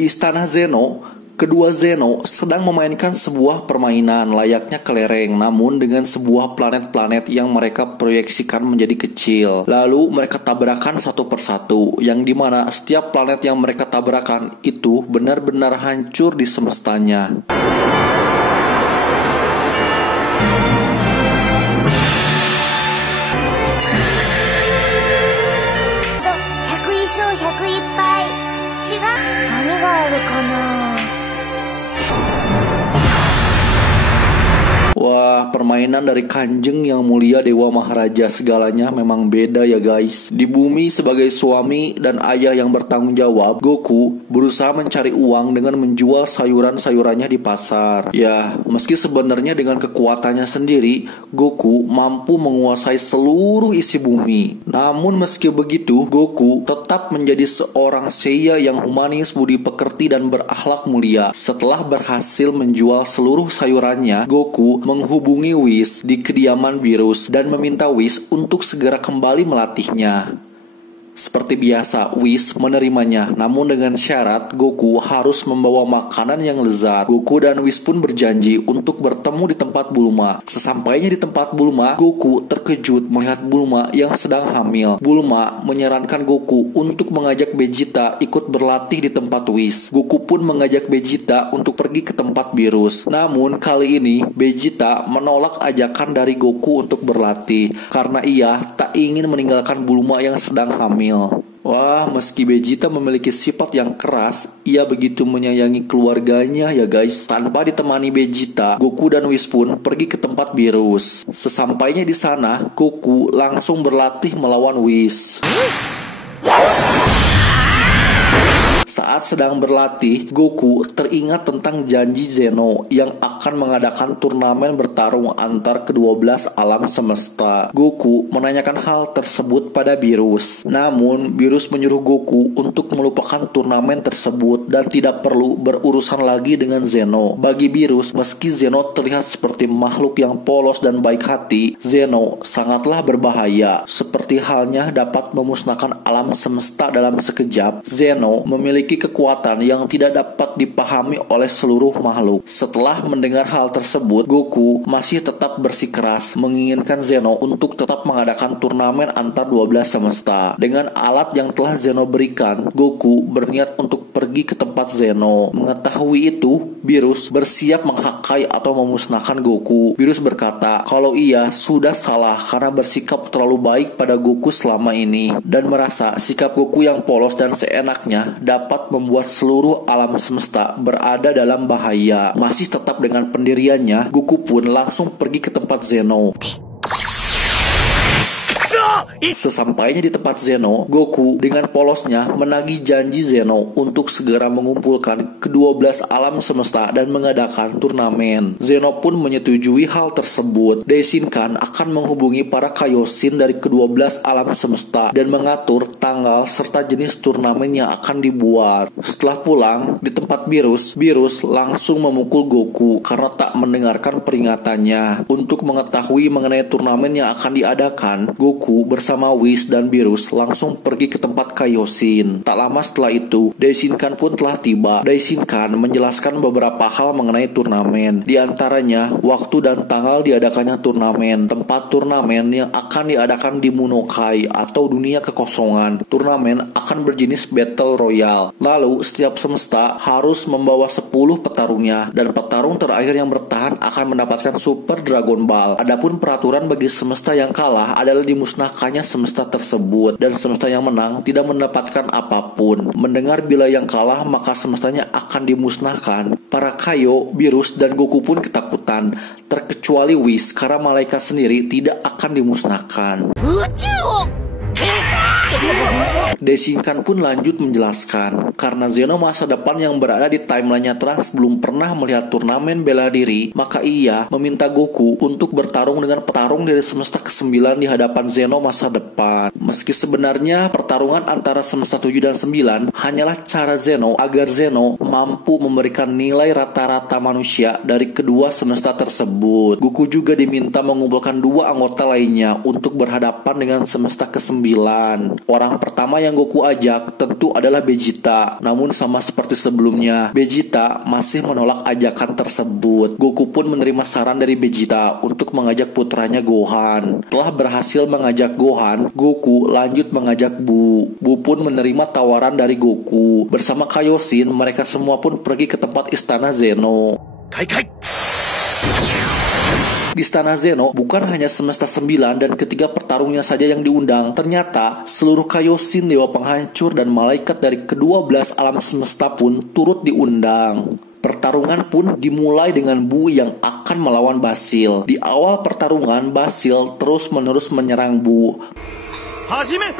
Di istana Zeno, kedua Zeno sedang memainkan sebuah permainan layaknya kelereng, namun dengan sebuah planet-planet yang mereka proyeksikan menjadi kecil. Lalu mereka tabrakan satu persatu, yang dimana setiap planet yang mereka tabrakan itu benar-benar hancur di semestanya. Wah, permainan dari Kanjeng yang mulia Dewa Maharaja segalanya memang beda ya guys. Di bumi sebagai suami dan ayah yang bertanggung jawab, Goku berusaha mencari uang dengan menjual sayuran-sayurannya di pasar. Ya, meski sebenarnya dengan kekuatannya sendiri, Goku mampu menguasai seluruh isi bumi. Namun meski begitu, Goku tetap menjadi seorang Seiya yang humanis, budi pekerti, dan berakhlak mulia. Setelah berhasil menjual seluruh sayurannya, Goku menghubungi Whis di kediaman Beerus dan meminta Whis untuk segera kembali melatihnya. Seperti biasa, Whis menerimanya, namun dengan syarat Goku harus membawa makanan yang lezat. Goku dan Whis pun berjanji untuk bertemu di tempat Bulma. Sesampainya di tempat Bulma, Goku terkejut melihat Bulma yang sedang hamil. Bulma menyarankan Goku untuk mengajak Vegeta ikut berlatih di tempat Whis. Goku pun mengajak Vegeta untuk pergi ke tempat Beerus. Namun kali ini Vegeta menolak ajakan dari Goku untuk berlatih karena ia tak ingin meninggalkan Bulma yang sedang hamil. Wah, meski Vegeta memiliki sifat yang keras, ia begitu menyayangi keluarganya ya guys. Tanpa ditemani Vegeta, Goku dan Whis pun pergi ke tempat Beerus. Sesampainya di sana, Goku langsung berlatih melawan Whis. Saat sedang berlatih, Goku teringat tentang janji Zeno yang akan mengadakan turnamen bertarung antar ke-12 alam semesta. Goku menanyakan hal tersebut pada Beerus. Namun, Beerus menyuruh Goku untuk melupakan turnamen tersebut dan tidak perlu berurusan lagi dengan Zeno. Bagi Beerus, meski Zeno terlihat seperti makhluk yang polos dan baik hati, Zeno sangatlah berbahaya. Seperti halnya dapat memusnahkan alam semesta dalam sekejap, Zeno memiliki kekuatan yang tidak dapat dipahami oleh seluruh makhluk. Setelah mendengar hal tersebut, Goku masih tetap bersikeras menginginkan Zeno untuk tetap mengadakan turnamen antar 12 semesta. Dengan alat yang telah Zeno berikan, Goku berniat untuk pergi ke tempat Zeno. Mengetahui itu, Beerus bersiap menghakai atau memusnahkan Goku. Beerus berkata kalau ia sudah salah karena bersikap terlalu baik pada Goku selama ini dan merasa sikap Goku yang polos dan seenaknya dapat membuat seluruh alam semesta berada dalam bahaya. Masih tetap dengan pendiriannya, Goku pun langsung pergi ke tempat Zeno. Sesampainya di tempat Zeno, Goku dengan polosnya menagih janji Zeno untuk segera mengumpulkan ke-12 alam semesta dan mengadakan turnamen. Zeno pun menyetujui hal tersebut. Daishinkan akan menghubungi para Kaioshin dari ke-12 alam semesta dan mengatur tanggal serta jenis turnamen yang akan dibuat. Setelah pulang di tempat Beerus, Beerus langsung memukul Goku karena tak mendengarkan peringatannya. Untuk mengetahui mengenai turnamen yang akan diadakan, Goku bersama Whis dan Beerus langsung pergi ke tempat Kaioshin. Tak lama setelah itu, Daishinkan pun telah tiba. Daishinkan menjelaskan beberapa hal mengenai turnamen. Di antaranya, waktu dan tanggal diadakannya turnamen, tempat turnamen yang akan diadakan di Munokai atau dunia kekosongan. Turnamen akan berjenis Battle Royale. Lalu, setiap semesta harus membawa 10 petarungnya dan petarung terakhir yang bertahan akan mendapatkan Super Dragon Ball. Adapun peraturan bagi semesta yang kalah adalah dimusnahkannya semesta tersebut dan semesta yang menang tidak mendapatkan apapun. Mendengar bila yang kalah maka semestanya akan dimusnahkan, para Kaio, Beerus, dan Goku pun ketakutan, terkecuali Whis karena malaikat sendiri tidak akan dimusnahkan. Daishinkan pun lanjut menjelaskan, karena Zeno masa depan yang berada di timelinenya Trunks belum pernah melihat turnamen bela diri, maka ia meminta Goku untuk bertarung dengan petarung dari semesta ke-9 di hadapan Zeno masa depan. Meski sebenarnya pertarungan antara semesta 7 dan 9 hanyalah cara Zeno agar Zeno mampu memberikan nilai rata-rata manusia dari kedua semesta tersebut. Goku juga diminta mengumpulkan dua anggota lainnya untuk berhadapan dengan semesta ke-9. Orang pertama yang Goku ajak tentu adalah Vegeta. Namun sama seperti sebelumnya, Vegeta masih menolak ajakan tersebut. Goku pun menerima saran dari Vegeta untuk mengajak putranya Gohan. Telah berhasil mengajak Gohan, Goku lanjut mengajak Buu. Buu pun menerima tawaran dari Goku. Bersama Kaioshin, mereka semua pun pergi ke tempat istana Zeno. Di istana Zeno bukan hanya semesta 9 dan ketiga petarungnya saja yang diundang. Ternyata seluruh Kaioshin, dewa penghancur, dan malaikat dari ke-12 alam semesta pun turut diundang. Pertarungan pun dimulai dengan Buu yang akan melawan Basil. Di awal pertarungan, Basil terus-menerus menyerang Buu. Hajime!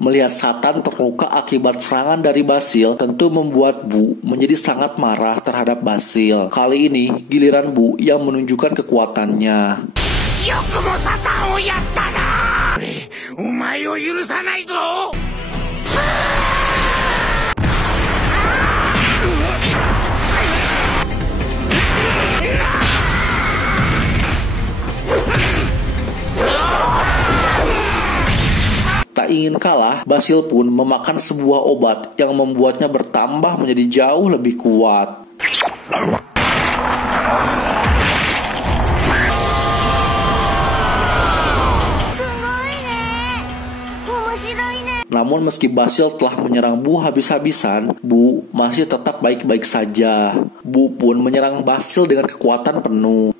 Melihat Satan terluka akibat serangan dari Basil tentu membuat Buu menjadi sangat marah terhadap Basil. Kali ini giliran Buu yang menunjukkan kekuatannya. Yokumo Satan o yatta na! Omae o yurusanai zo! Tak ingin kalah, Basil pun memakan sebuah obat yang membuatnya bertambah menjadi jauh lebih kuat. Namun meski Basil telah menyerang Buu habis-habisan, Buu masih tetap baik-baik saja. Buu pun menyerang Basil dengan kekuatan penuh.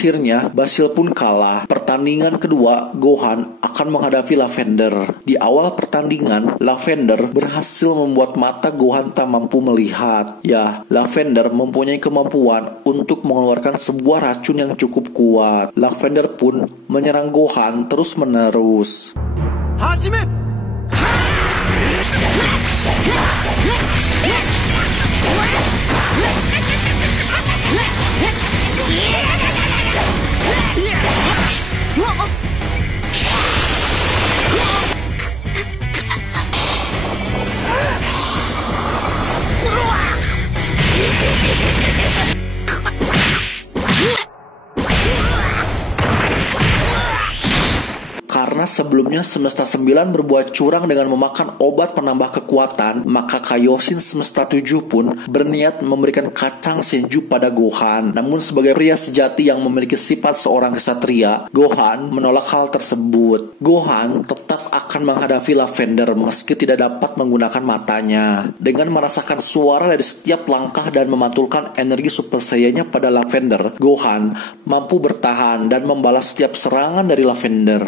Akhirnya, Basil pun kalah. Pertandingan kedua, Gohan akan menghadapi Lavender. Di awal pertandingan, Lavender berhasil membuat mata Gohan tak mampu melihat. Ya, Lavender mempunyai kemampuan untuk mengeluarkan sebuah racun yang cukup kuat. Lavender pun menyerang Gohan terus-menerus. Hajime! Karena sebelumnya semesta 9 berbuat curang dengan memakan obat penambah kekuatan, maka Kaioshin semesta 7 pun berniat memberikan kacang senju pada Gohan. Namun sebagai pria sejati yang memiliki sifat seorang ksatria, Gohan menolak hal tersebut. Gohan tetap akan menghadapi Lavender meski tidak dapat menggunakan matanya. Dengan merasakan suara dari setiap langkah dan memantulkan energi Super Saiyan-nya pada Lavender, Gohan mampu bertahan dan membalas setiap serangan dari Lavender.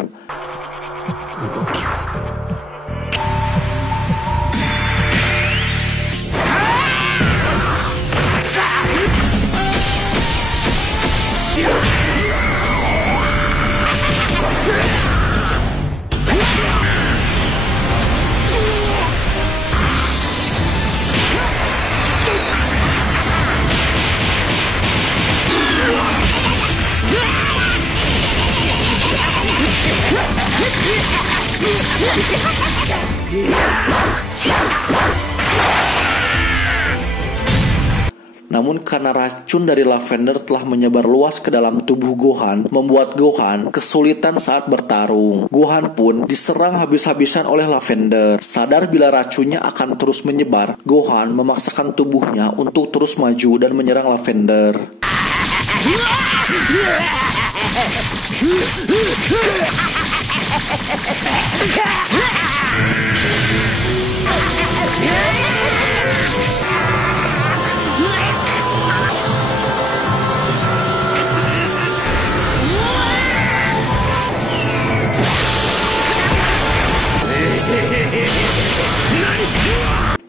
Namun karena racun dari lavender telah menyebar luas ke dalam tubuh Gohan, membuat Gohan kesulitan saat bertarung. Gohan pun diserang habis-habisan oleh lavender. Sadar bila racunnya akan terus menyebar, Gohan memaksakan tubuhnya untuk terus maju dan menyerang lavender.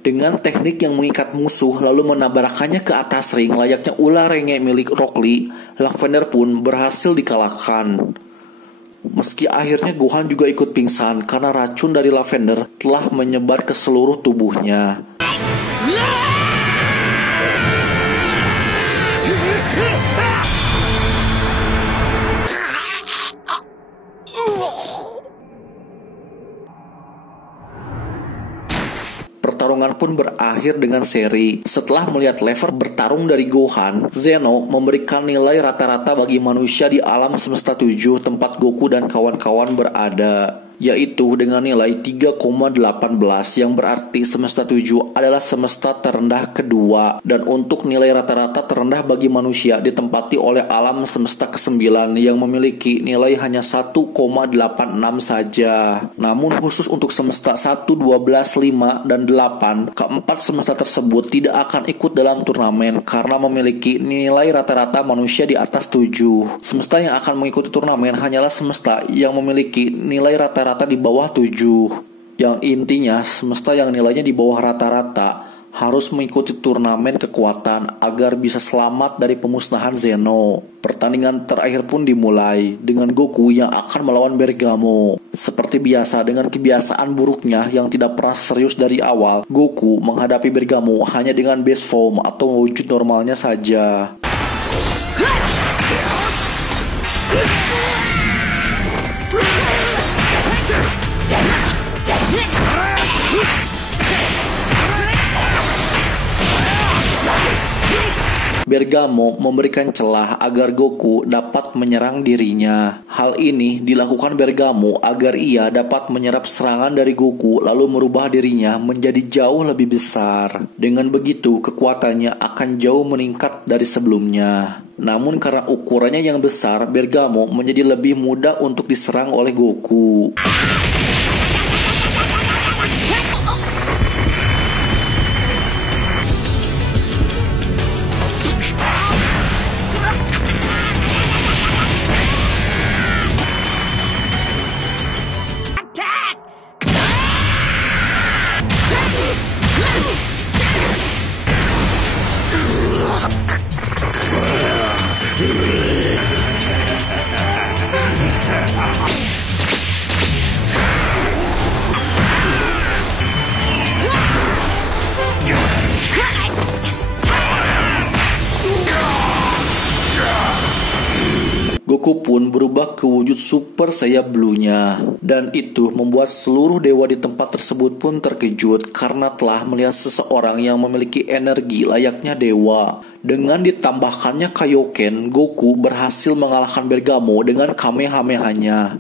Dengan teknik yang mengikat musuh lalu menabrakkannya ke atas ring layaknya ular renge milik Rock Lee, Lavender pun berhasil dikalahkan. Meski akhirnya Gohan juga ikut pingsan karena racun dari Lavender telah menyebar ke seluruh tubuhnya. Pertarungan pun berakhir dengan seri. Setelah melihat lever bertarung dari Gohan, Zeno memberikan nilai rata-rata bagi manusia di alam semesta 7 tempat Goku dan kawan-kawan berada, yaitu dengan nilai 3,18 yang berarti semesta 7 adalah semesta terendah kedua, dan untuk nilai rata-rata terendah bagi manusia ditempati oleh alam semesta ke-9 yang memiliki nilai hanya 1,86 saja. Namun khusus untuk semesta 1, 12, 5, dan 8, keempat semesta tersebut tidak akan ikut dalam turnamen karena memiliki nilai rata-rata manusia di atas 7. Semesta yang akan mengikuti turnamen hanyalah semesta yang memiliki nilai rata-rata di bawah 7. Yang intinya semesta yang nilainya di bawah rata-rata harus mengikuti turnamen kekuatan agar bisa selamat dari pemusnahan Zeno. Pertandingan terakhir pun dimulai dengan Goku yang akan melawan Bergamo. Seperti biasa, dengan kebiasaan buruknya yang tidak pernah serius dari awal, Goku menghadapi Bergamo hanya dengan base form atau wujud normalnya saja. Bergamo memberikan celah agar Goku dapat menyerang dirinya. Hal ini dilakukan Bergamo agar ia dapat menyerap serangan dari Goku lalu merubah dirinya menjadi jauh lebih besar. Dengan begitu, kekuatannya akan jauh meningkat dari sebelumnya. Namun karena ukurannya yang besar, Bergamo menjadi lebih mudah untuk diserang oleh Goku. Goku pun berubah ke wujud Super Saiyan Blue-nya. Dan itu membuat seluruh dewa di tempat tersebut pun terkejut karena telah melihat seseorang yang memiliki energi layaknya dewa. Dengan ditambahkannya Kaioken, Goku berhasil mengalahkan Bergamo dengan Kamehameha-nya.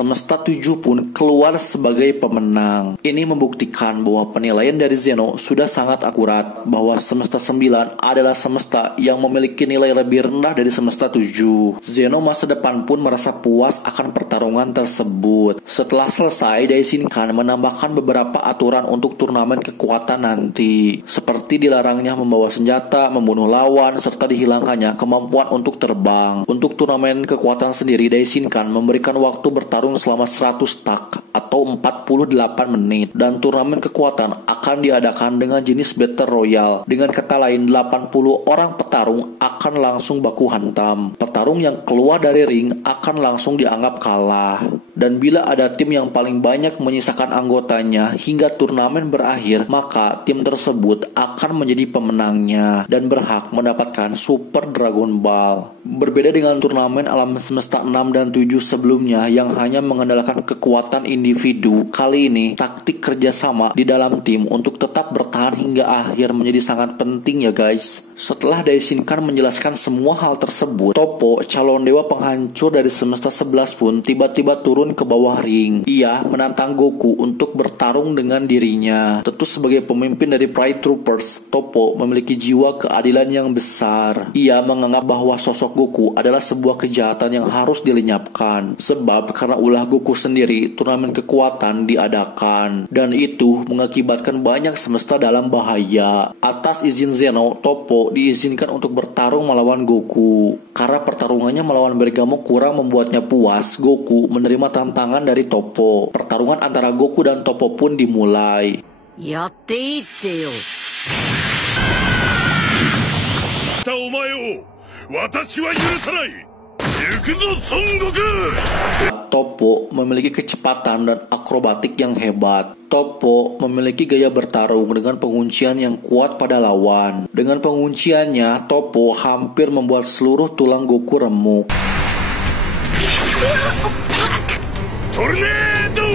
Semesta 7 pun keluar sebagai pemenang. Ini membuktikan bahwa penilaian dari Zeno sudah sangat akurat, bahwa semesta 9 adalah semesta yang memiliki nilai lebih rendah dari semesta 7. Zeno masa depan pun merasa puas akan pertarungan tersebut. Setelah selesai, Daishinkan menambahkan beberapa aturan untuk turnamen kekuatan nanti, seperti dilarangnya membawa senjata, membunuh lawan, serta dihilangkannya kemampuan untuk terbang. Untuk turnamen kekuatan sendiri, Daishinkan memberikan waktu bertanding bertarung selama 100 tak atau 48 menit. Dan turnamen kekuatan akan diadakan dengan jenis Battle Royale. Dengan kata lain, 80 orang petarung akan langsung baku hantam. Petarung yang keluar dari ring akan langsung dianggap kalah. Dan bila ada tim yang paling banyak menyisakan anggotanya hingga turnamen berakhir, maka tim tersebut akan menjadi pemenangnya dan berhak mendapatkan Super Dragon Ball. Berbeda dengan turnamen alam semesta 6 dan 7 sebelumnya yang hanya mengandalkan kekuatan individu, kali ini taktik kerjasama di dalam tim untuk tetap bertahan hingga akhir menjadi sangat penting ya guys. Setelah Daishinkan menjelaskan semua hal tersebut, Toppo, calon dewa penghancur dari semesta 11 pun tiba-tiba turun ke bawah ring. Ia menantang Goku untuk bertarung dengan dirinya. Tentu sebagai pemimpin dari Pride Troopers, Toppo memiliki jiwa keadilan yang besar. Ia menganggap bahwa sosok Goku adalah sebuah kejahatan yang harus dilenyapkan. Sebab karena ulah Goku sendiri, turnamen kekuatan diadakan. Dan itu mengakibatkan banyak semesta dalam bahaya. Atas izin Zeno, Toppo diizinkan untuk bertarung melawan Goku. Karena pertarungannya melawan Bergamo kurang membuatnya puas, Goku menerima tantangan dari Toppo. Pertarungan antara Goku dan Toppo pun dimulai. Toppo memiliki kecepatan dan akrobatik yang hebat. Toppo memiliki gaya bertarung dengan penguncian yang kuat pada lawan. Dengan pengunciannya, Toppo hampir membuat seluruh tulang Goku remuk. Tornado!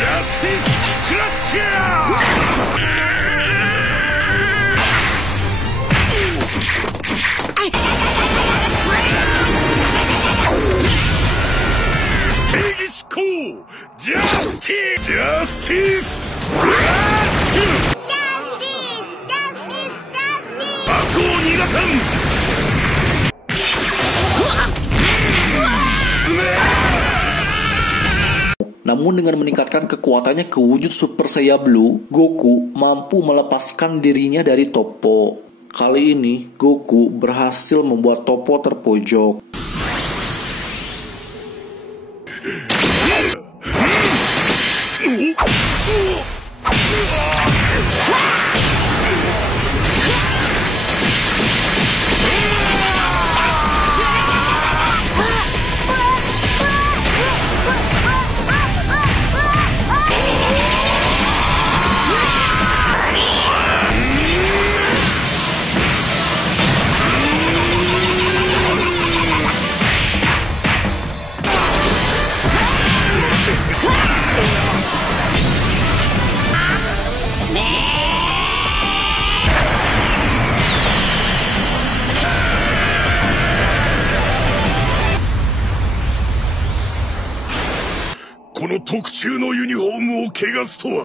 Justice Crusher! Justice! Justice! Justice! Aku nigasan! Namun dengan meningkatkan kekuatannya ke wujud Super Saiyan Blue, Goku mampu melepaskan dirinya dari Toppo. Kali ini, Goku berhasil membuat Toppo terpojok.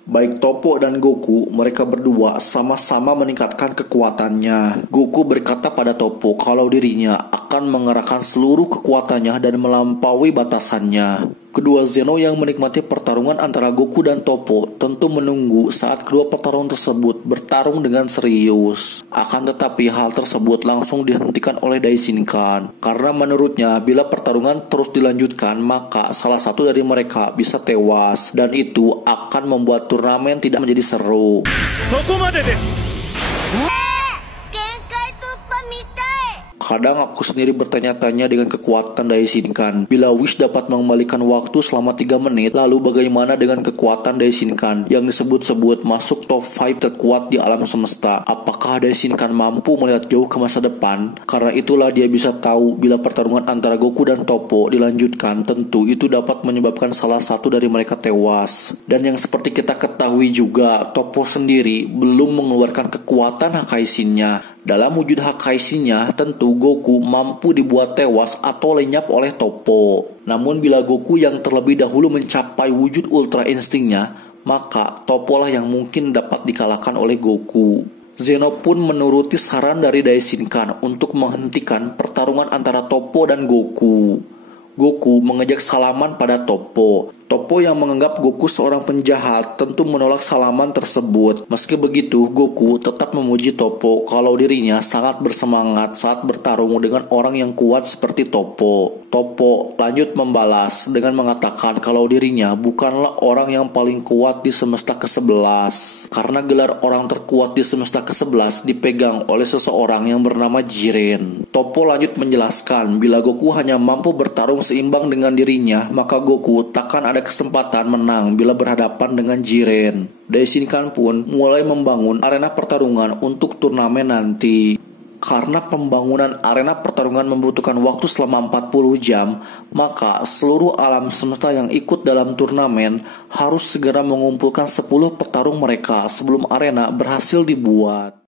Baik Toppo dan Goku, mereka berdua sama-sama meningkatkan kekuatannya. Goku berkata pada Toppo kalau dirinya akan mengerahkan seluruh kekuatannya dan melampaui batasannya. Kedua Zeno yang menikmati pertarungan antara Goku dan Toppo tentu menunggu saat kedua petarung tersebut bertarung dengan serius. Akan tetapi hal tersebut langsung dihentikan oleh Daishinkan. Karena menurutnya bila pertarungan terus dilanjutkan maka salah satu dari mereka bisa tewas. Dan itu akan membuat turnamen tidak menjadi seru. Kadang aku sendiri bertanya-tanya dengan kekuatan Daishinkan. Bila Whis dapat mengembalikan waktu selama 3 menit, lalu bagaimana dengan kekuatan Daishinkan yang disebut-sebut masuk top 5 terkuat di alam semesta? Apakah Daishinkan mampu melihat jauh ke masa depan? Karena itulah dia bisa tahu bila pertarungan antara Goku dan Toppo dilanjutkan, tentu itu dapat menyebabkan salah satu dari mereka tewas. Dan yang seperti kita ketahui juga, Toppo sendiri belum mengeluarkan kekuatan Hakaishin-nya. Dalam wujud Hakaishin-nya, tentu Goku mampu dibuat tewas atau lenyap oleh Toppo. Namun bila Goku yang terlebih dahulu mencapai wujud Ultra Instinct-nya, maka Toppo lah yang mungkin dapat dikalahkan oleh Goku. Zeno pun menuruti saran dari Daishinkan untuk menghentikan pertarungan antara Toppo dan Goku. Goku mengejek salaman pada Toppo. Toppo yang menganggap Goku seorang penjahat tentu menolak salaman tersebut. Meski begitu, Goku tetap memuji Toppo kalau dirinya sangat bersemangat saat bertarung dengan orang yang kuat seperti Toppo. Toppo lanjut membalas dengan mengatakan kalau dirinya bukanlah orang yang paling kuat di semesta ke-11 karena gelar orang terkuat di semesta ke-11 dipegang oleh seseorang yang bernama Jiren. Toppo lanjut menjelaskan bila Goku hanya mampu bertarung seimbang dengan dirinya, maka Goku takkan ada kesempatan menang bila berhadapan dengan Jiren. Daishinkan pun mulai membangun arena pertarungan untuk turnamen nanti. Karena pembangunan arena pertarungan membutuhkan waktu selama 40 jam, maka seluruh alam semesta yang ikut dalam turnamen harus segera mengumpulkan 10 petarung mereka sebelum arena berhasil dibuat.